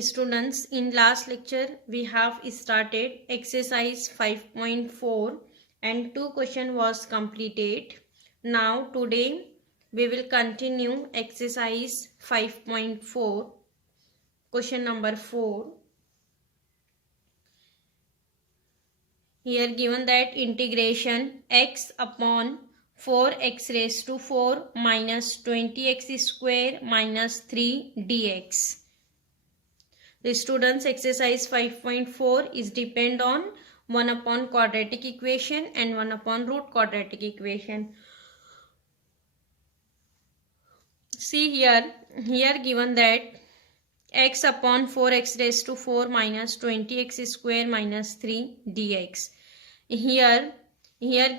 Students, in last lecture we have started exercise 5.4 and two question was completed. Now today we will continue exercise 5.4. Question number 4. Here given that integration x upon 4x raised to 4 minus 20x square minus 3 dx. The students exercise 5.4 is depend on 1 upon quadratic equation and 1 upon root quadratic equation. See here given that x upon 4x raised to 4 minus 20x square minus 3 dx. Here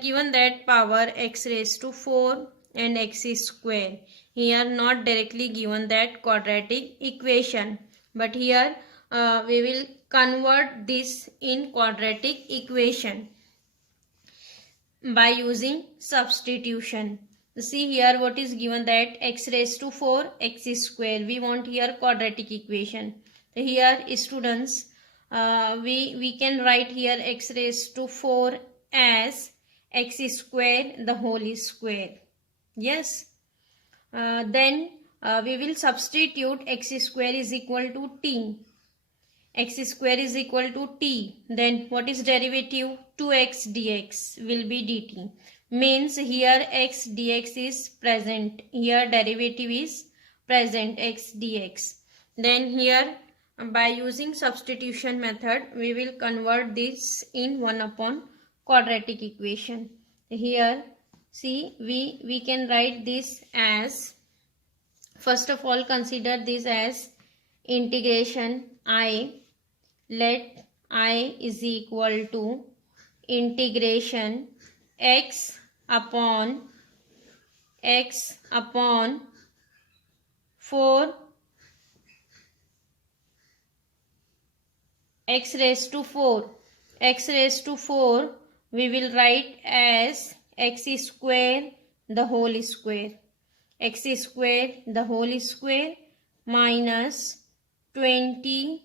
given that power x raised to 4 and x is square. Here not directly given that quadratic equation, but here we will convert this in quadratic equation by using substitution. See here what is given, that x raised to 4 x is square. We want here quadratic equation. Here students we can write here x raised to 4 as x square the whole square. Yes. Then we will substitute x square is equal to t. X square is equal to t. Then what is derivative? 2x dx will be dt. Means here x dx is present. Here derivative is present, x dx. Then here by using substitution method we will convert this in 1 upon quadratic equation. Here see we can write this as, first of all consider this as integration I. Let I is equal to integration x upon 4 x raised to 4. X raised to 4 we will write as x square the whole square. X square the whole square minus 20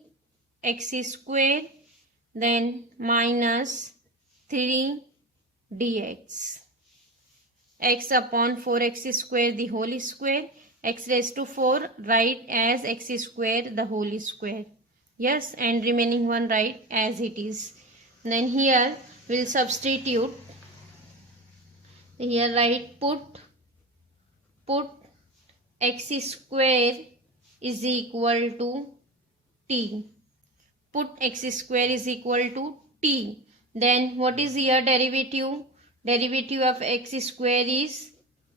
x square then minus 3 dx. X upon 4x square the whole square, x raised to 4 write as x square the whole square. Yes, and remaining one write as it is. Then here we'll substitute. Here write put x square is equal to t. Put x square is equal to t. Then what is here derivative? Derivative of x square is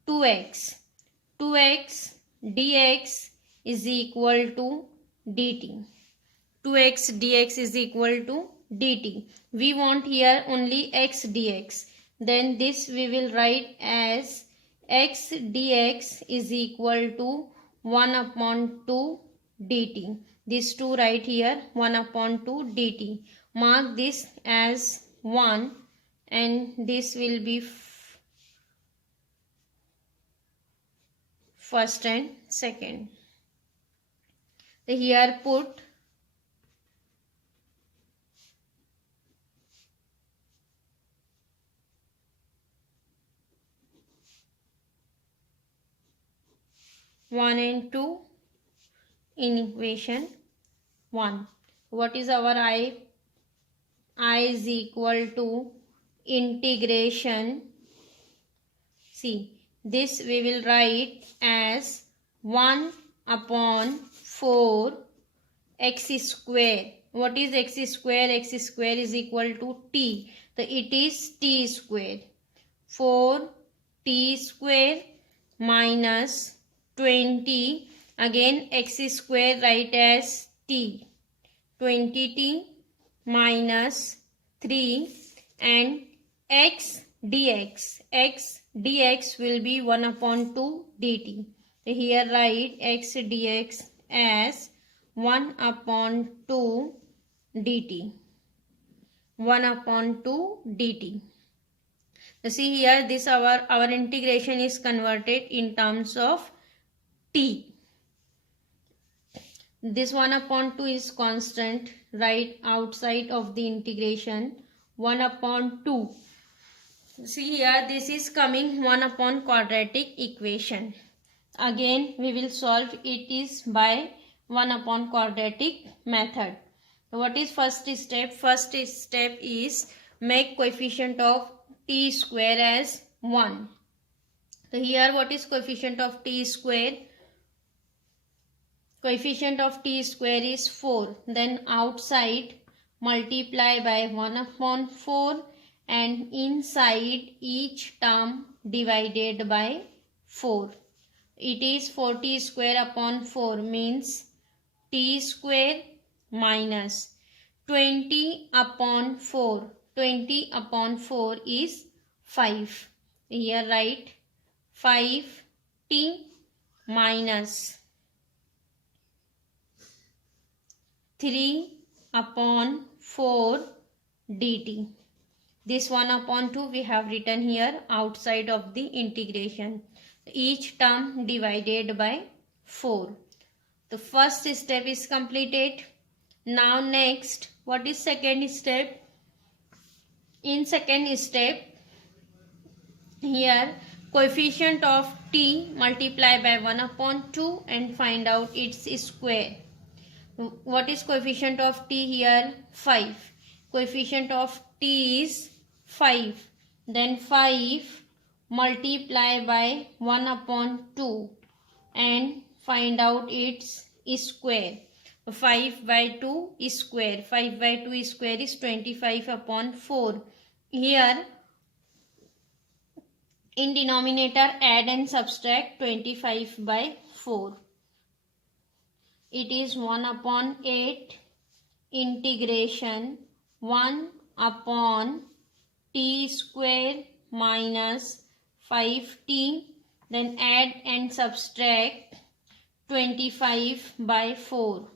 2x. 2x dx is equal to dt. 2x dx is equal to dt. We want here only x dx. Then this we will write as x dx is equal to 1 upon 2 dt. This 2 write here 1 upon 2 dt. Mark this as 1 and this will be first and second. Here put one and 2 in equation 1. What is our I? I is equal to integration. See, this we will write as 1 upon 4 x square. What is x square? X square is equal to t. So it is t square. 4 t square minus 20. Again x square write as t. 20t minus 3 and x dx. X dx will be 1 upon 2 dt. Here write x dx as 1 upon 2 dt. 1 upon 2 dt. See here this our integration is converted in terms of t. This 1 upon 2 is constant, right outside of the integration. 1 upon 2. See here, this is coming 1 upon quadratic equation. Again we will solve it is by 1 upon quadratic method. What is first step? First step is make coefficient of t square as 1. So here what is coefficient of t square? Coefficient of t square is 4. Then outside multiply by 1 upon 4 and inside each term divided by 4. It is 40 square upon 4 means t square minus 20 upon 4. 20 upon 4 is 5. Here write 5t minus 3 upon 4 dt. This 1 upon 2 we have written here outside of the integration. Each term divided by 4. The first step is completed. Now next, what is second step? In second step, here coefficient of t multiply by 1 upon 2 and find out its square. What is coefficient of t here? 5. Coefficient of t is 5. Then 5 multiply by 1 upon 2 and find out its square. 5 by 2 is square. 5 by 2 is square is 25 upon 4. Here in denominator add and subtract 25 by 4. It is 1 upon 8 integration 1 upon t square minus 5t. Then add and subtract 25 by 4.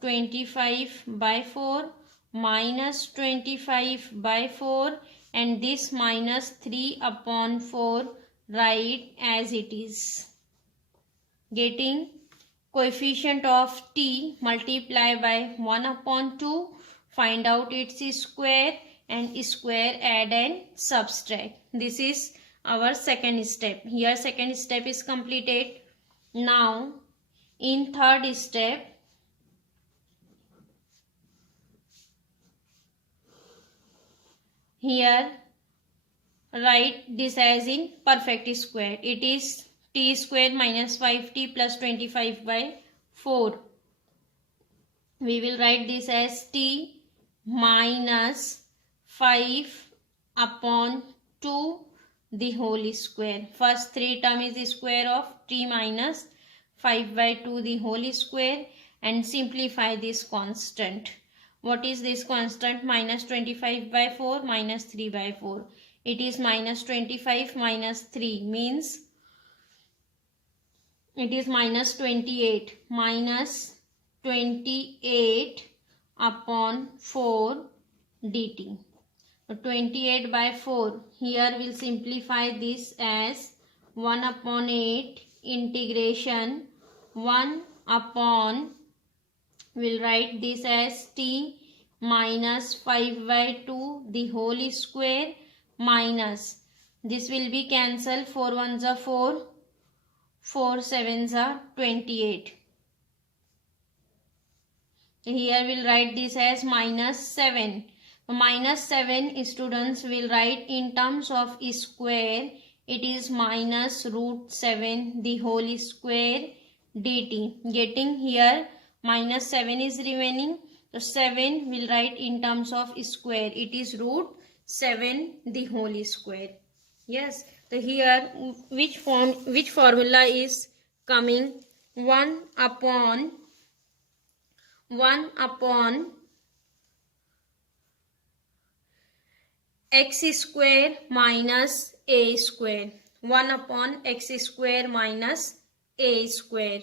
25 by 4 minus 25 by 4 and this minus 3 upon 4 write as it is. Getting coefficient of t multiply by 1 upon 2, find out its square and square add and subtract. This is our second step. Here second step is completed. Now in third step, here write this as in perfect square. It is t square minus 5t plus 25 by 4. We will write this as t minus 5 upon 2 the whole square. First 3 term is the square of t minus 5 by 2 the whole square and simplify this constant. What is this constant? Minus 25 by 4 minus 3 by 4. It is minus 25 minus 3 means it is minus 28. Minus 28 upon 4 dt. 28 by 4. Here we'll simplify this as 1 upon 8 integration 1 upon, we'll write this as t minus 5 by 2 the whole square minus, this will be cancelled, 4 1s are 4, 4 7s are 28. Here we'll write this as minus 7. Minus 7 students will write in terms of square, it is minus root 7 the whole square dt. Getting here minus 7 is remaining, so 7 will write in terms of square, it is root 7 the whole square. Yes, so here which formula is coming? 1 upon x square minus a square. 1 upon x square minus a square.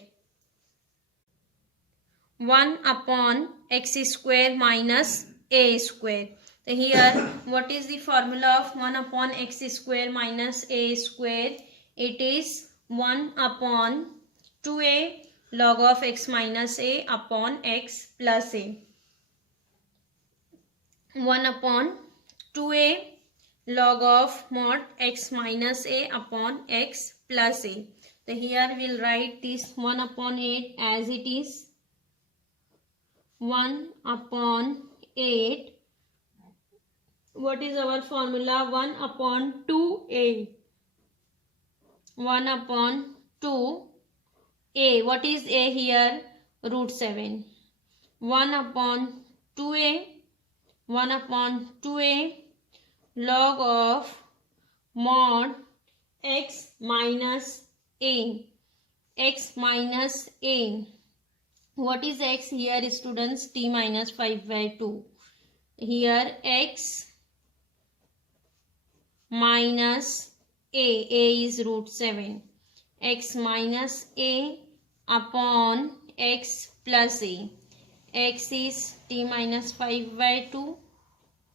1 upon x square minus a square. So here what is the formula of 1 upon x square minus a square? It is 1 upon 2a log of x minus a upon x plus a. 1 upon 2a log of mod x minus a upon x plus a. So here we'll write this 1 upon 8 as it is. 1 upon 8. What is our formula? 1 upon 2a. 1 upon 2a. What is a here? Root 7. 1 upon 2a. 1 upon 2a log of mod x minus a. X minus a. What is x here, students? T minus 5 by 2. Here x minus a. A is root 7. X minus a upon x plus a. X is t minus 5 by 2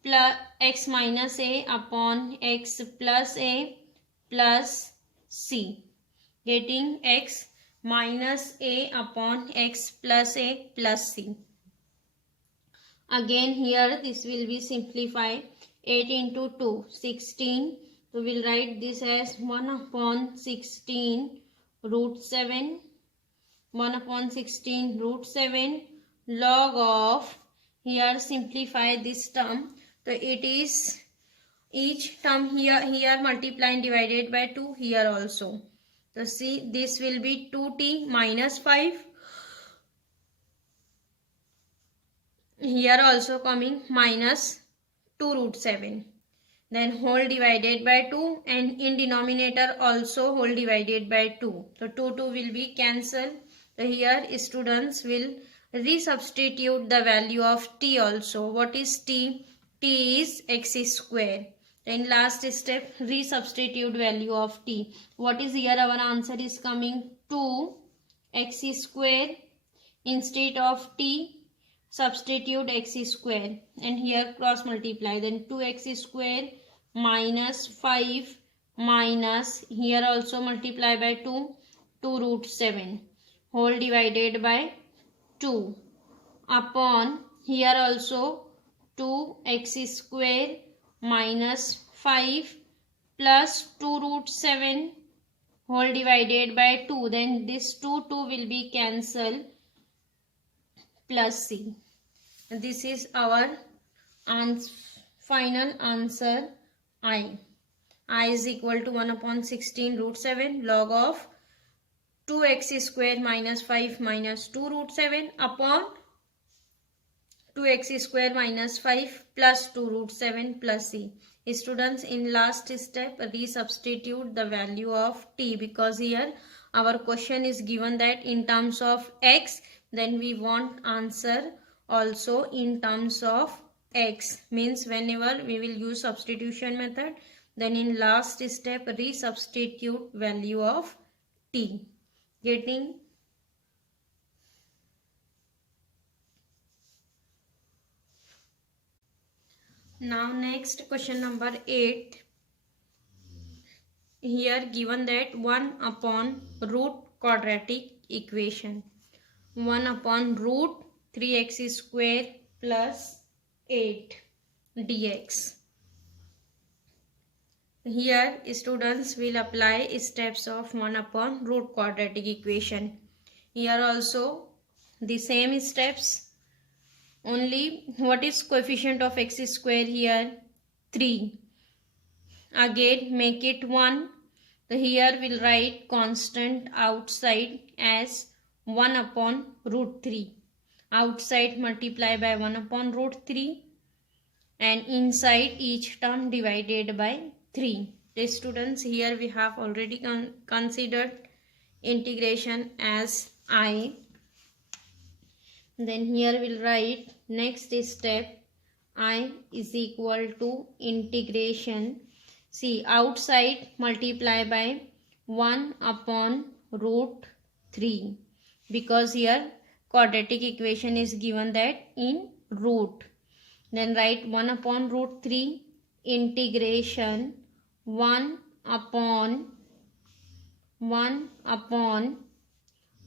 plus x minus a upon x plus a plus c. Getting x minus a upon x plus a plus c. Again here this will be simplified. 8 into 2, 16. So we will write this as 1 upon 16 root 7. 1 upon 16 root 7 log of, here simplify this term. So it is each term here multiply and divided by 2 here also. So see, this will be 2t minus 5. Here also coming minus 2 root 7. Then whole divided by 2 and in denominator also whole divided by 2. So 2 will be cancelled. So here students will resubstitute the value of t also. What is t? T is x square. In last step resubstitute value of t. What is here? Our answer is coming 2x square. Instead of t substitute x square and here cross multiply. Then 2x square minus 5 minus here also multiply by 2 root 7 whole divided by 2 upon here also 2x square minus 5 plus 2 root 7 whole divided by 2. Then this 2 will be cancelled plus c. This is our final answer I. I is equal to 1 upon 16 root 7 log of 2x square minus 5 minus 2 root 7 upon 2x square minus 5 plus 2 root 7 plus c. Students, in last step resubstitute the value of t because here our question is given that in terms of x, then we want answer also in terms of x. Means whenever we will use substitution method, then in last step resubstitute value of t. Getting now next question number 8. Here given that 1 upon root quadratic equation. 1 upon root 3x square plus 8 dx. Here students will apply steps of 1 upon root quadratic equation. Here also the same steps. Only what is coefficient of x square here? 3. Again make it 1. So here we'll write constant outside as 1 upon root 3. Outside multiply by 1 upon root 3 and inside each term divided by 3. The students, here we have already considered integration as I. Then here we'll write next step I is equal to integration. See, outside multiply by 1 upon root 3 because here quadratic equation is given that in root. Then write 1 upon root 3 integration 1 upon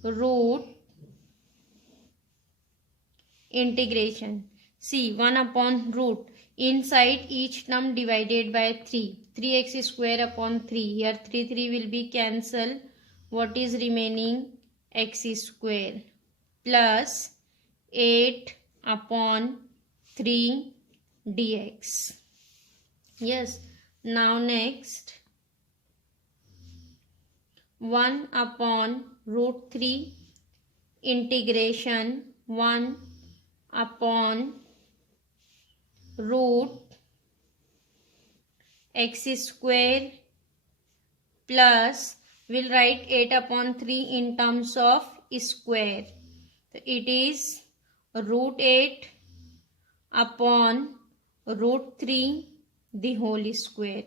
root integration. See, 1 upon root. Inside each term divided by 3. 3x square upon 3. Here 3 will be cancelled. What is remaining? X square plus 8 upon 3 dx. Yes. Now next, 1 upon root 3 integration 1 upon root x square plus, we'll write 8 upon 3 in terms of square. So it is root 8 upon root 3 the whole square.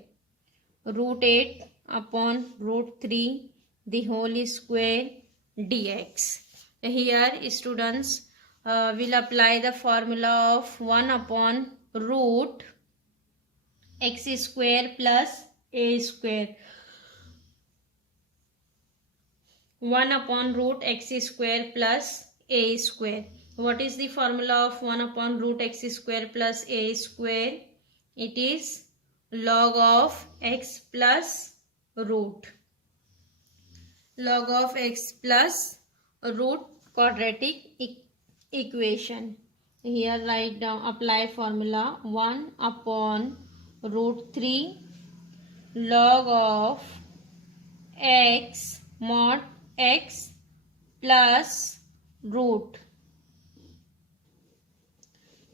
Root 8 upon root 3 the whole square dx. Here students will apply the formula of 1 upon root x square plus a square. 1 upon root x square plus a square. What is the formula of 1 upon root x square plus a square? It is log of x plus root. Log of x plus root quadratic equation. Here write down, apply formula 1 upon root 3 log of x mod x plus root.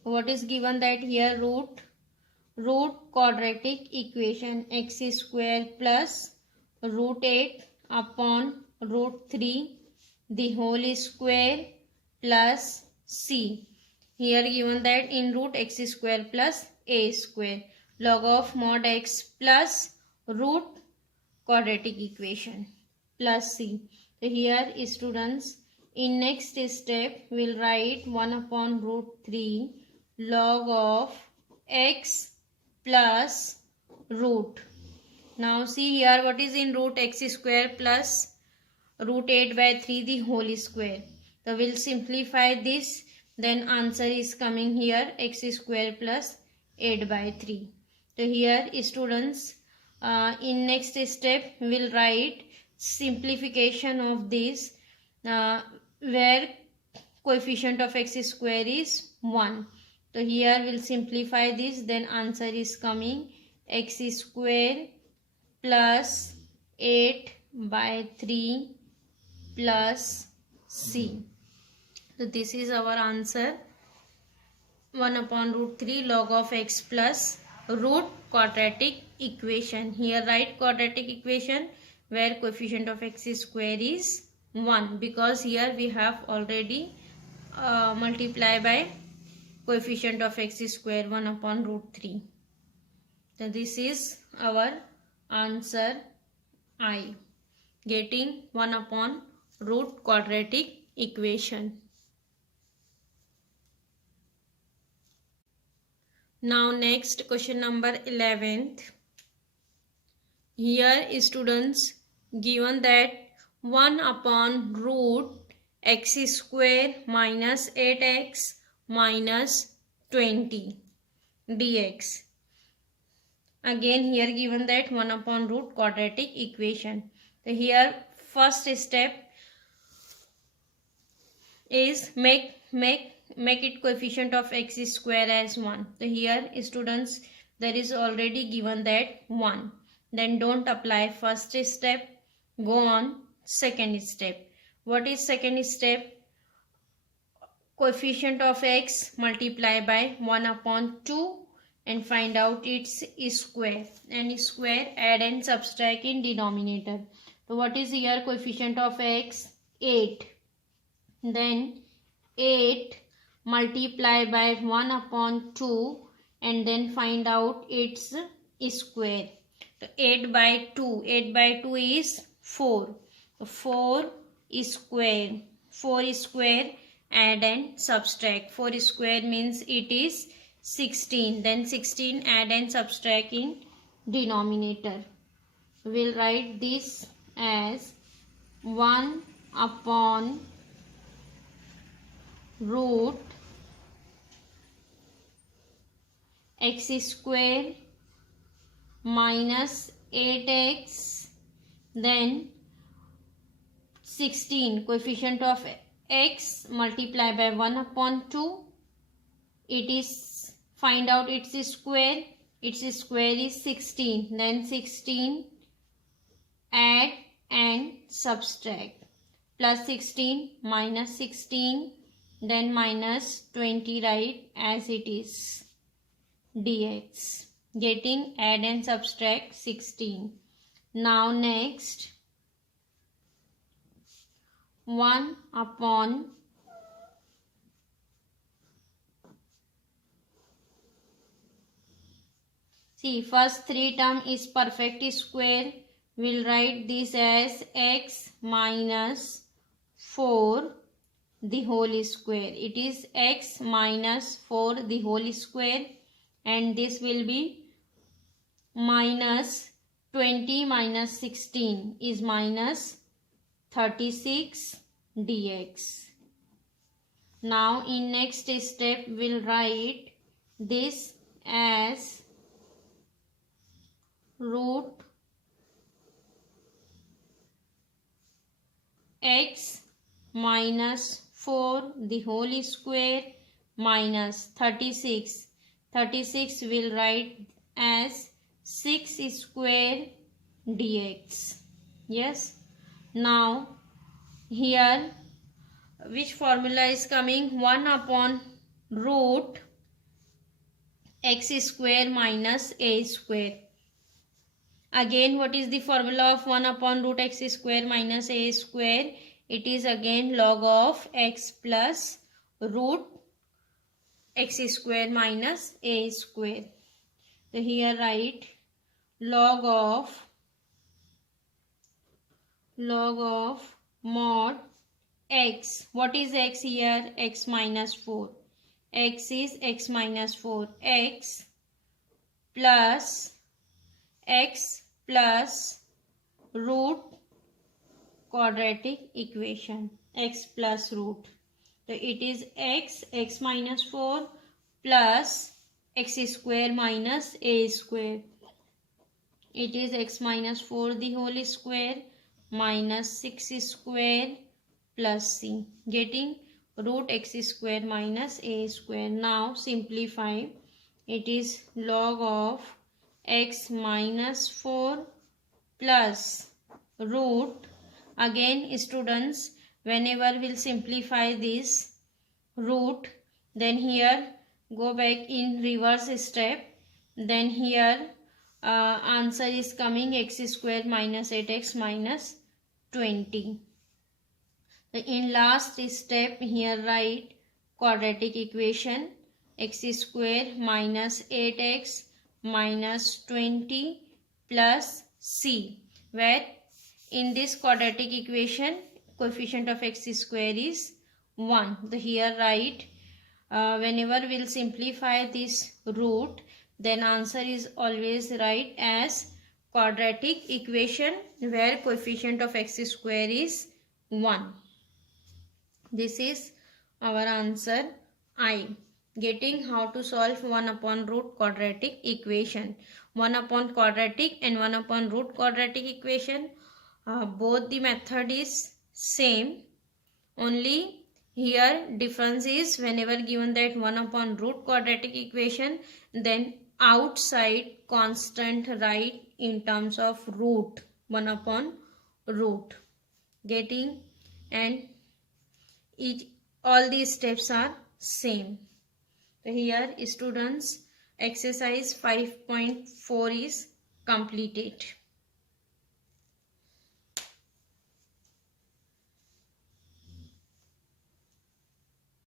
What is given that here? Root quadratic equation x square plus root 8 upon root 3 the whole square plus c. Here given that in root x square plus a square log of mod x plus root quadratic equation plus c. So here students, in next step we'll write 1 upon root 3 log of x plus root. Now see here, what is in root x square plus root 8 by 3 the whole square. So we'll simplify this, then answer is coming here x square plus 8 by 3. So here students, in next step we'll write simplification of this where coefficient of x square is 1. So here we'll simplify this, then answer is coming x square plus 8 by 3 plus c. So this is our answer, 1 upon root 3 log of x plus root quadratic equation. Here write quadratic equation where coefficient of x square is 1, because here we have already multiply by coefficient of x square 1 upon root 3. So this is our answer I, getting 1 upon root quadratic equation. Now next, question number 11th. Here students, given that 1 upon root x square minus 8x minus 20 dx. Again here given that 1 upon root quadratic equation. So here first step is make it coefficient of x square as 1. So here students, there is already given that 1. Then don't apply first step, go on second step. What is second step? Coefficient of x multiply by 1 upon 2 and find out its square, and square add and subtract in denominator. So what is here coefficient of x? 8. Then 8 multiply by 1 upon 2 and then find out its square. So 8 by 2 is 4. 4 square. 4 square add and subtract. 4 square means it is 16. Then 16 add and subtract in denominator. We'll write this as 1 upon root x square minus 8x, then 16, coefficient of x multiply by 1 upon 2. It is, find out its square. Its square is 16. Then 16, add and subtract. Plus 16 minus 16, then minus 20, write as it is, dx. Getting add and subtract 16. Now next, 1 upon see, first 3 term is perfect square. We'll write this as x minus 4 the whole square. It is x minus 4 the whole square, and this will be minus 20 minus 16 is minus 36 dx. Now in next step we'll write this as root x minus 4 the whole square minus 36. 36 will write as 6 square dx. Yes. Now here which formula is coming? 1 upon root x square minus a square. Again, what is the formula of 1 upon root x square minus a square? It is again log of x plus root x square minus a square. So here write log of mod x. What is x here? X minus 4. X is x minus 4. X plus root quadratic equation. X plus root. So it is x minus 4 plus x square minus a square. It is x minus 4 the whole square minus 6 square plus c. Getting root x square minus a square. Now simplify. It is log of x minus 4 plus root. Again students, whenever we'll simplify this root, then here go back in reverse step. Then here answer is coming x square minus 8x minus 20. In last step here write quadratic equation x square minus 8x minus 20 plus c, where in this quadratic equation coefficient of x square is 1. So here write whenever we'll simplify this root, then answer is always write as quadratic equation where coefficient of x square is 1. This is our answer I. Getting how to solve 1 upon root quadratic equation. 1 upon quadratic and 1 upon root quadratic equation, both the method is same. Only here difference is whenever given that 1 upon root quadratic equation, then outside constant write in terms of root, 1 upon root. Getting, and all these steps are same. So here students, exercise 5.4 is completed.